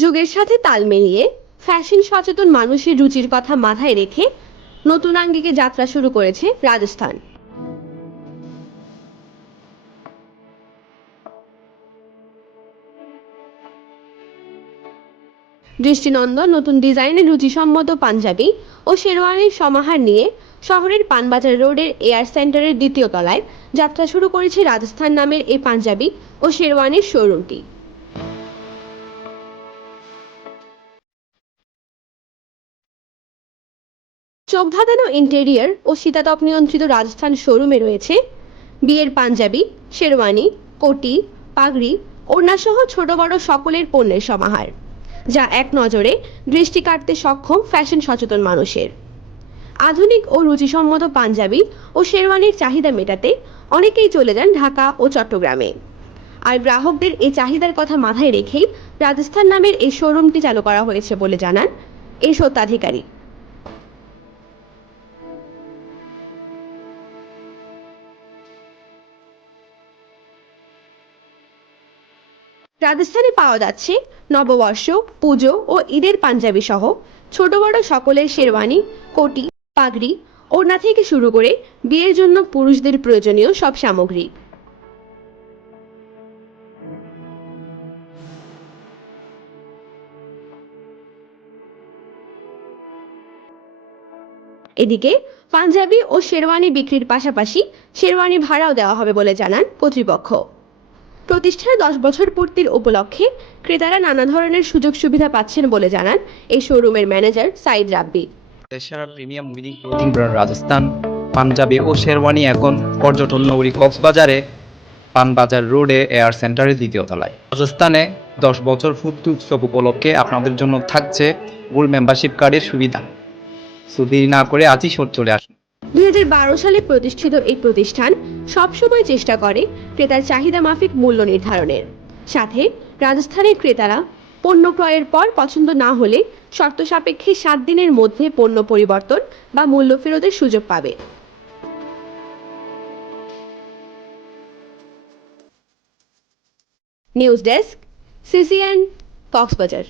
যুগের সাথে তাল মিলিয়ে ফ্যাশন সচেতন মানুষের রুচির কথা মাথায় রেখে নতুন আঙ্গিকে যাত্রা শুরু করেছে রাজস্থান। দৃষ্টিনন্দন নতুন ডিজাইনের রুচিসম্মত পাঞ্জাবি ও শেরওয়ানির সমাহার নিয়ে শহরের পানবাজার রোডের এয়ার সেন্টারের দ্বিতীয় তলায় যাত্রা শুরু করেছে রাজস্থান নামের এই পাঞ্জাবি ও শেরওয়ানির শোরুমটি। চোখ ধাঁধানো ইন্টেরিয়র ও শীতাতপ নিয়ন্ত্রিত রাজস্থান শোরুমে রয়েছে বিয়ের পাঞ্জাবি, শেরওয়ানি, কোটি, পাগড়ি, ওড়নাসহ ছোট বড় সকলের পণ্যের সমাহার, যা এক নজরে দৃষ্টি কাটতে সক্ষম ফ্যাশন সচেতন মানুষের। আধুনিক ও রুচিসম্মত পাঞ্জাবি ও শেরওয়ানির চাহিদা মেটাতে অনেকেই চলে যান ঢাকা ও চট্টগ্রামে। আর গ্রাহকদের এই চাহিদার কথা মাথায় রেখেই রাজস্থান নামের এই শোরুমটি চালু করা হয়েছে বলে জানান এই স্বত্বাধিকারী। রাজস্থানে পাওয়া যাচ্ছে নববর্ষ, পুজো ও ঈদের পাঞ্জাবি সহ ছোট বড় সকলের শেরওয়ানি, কোটি, পাগড়ি, ওড়না থেকে শুরু করে বিয়ের জন্য পুরুষদের প্রয়োজনীয় সব সামগ্রী। এদিকে পাঞ্জাবি ও শেরওয়ানি বিক্রির পাশাপাশি শেরওয়ানি ভাড়াও দেওয়া হবে বলে জানান কর্তৃপক্ষ। প্রতিষ্ঠানের 10 বছর পূর্তির উপলক্ষে ক্রেতারা নানা ধরনের সুযোগ সুবিধা পাচ্ছেন বলে জানান এই শোরুমের ম্যানেজার সাইদ রাব্বি। দেশের premium winning clothing brand Rajasthan Punjabi ও শেরওয়ানি এখন পর্যটন নগরী কক্সবাজারে পানবাজার রোডে এয়ার সেন্টারের দ্বিতীয় তলায়। রাজস্থানে 10 বছর পূর্তি উৎসব উপলক্ষে আপনাদের জন্য থাকছে গোল্ড মেম্বারশিপ কার্ডের সুবিধা। সো দেরি না করে আজই চলে আসুন। 2012 সালে প্রতিষ্ঠিত এই প্রতিষ্ঠান সবসময় চেষ্টা করে ক্রেতার চাহিদা মাফিক মূল্য নির্ধারণের সাথে রাজস্থানের ক্রেতারা পণ্য ক্রয়ের পর পছন্দ না হলে শর্ত সাপেক্ষে 7 দিনের মধ্যে পণ্য পরিবর্তন বা মূল্য ফেরতের সুযোগ পাবে। News desk, CCN, Cox's Bazar.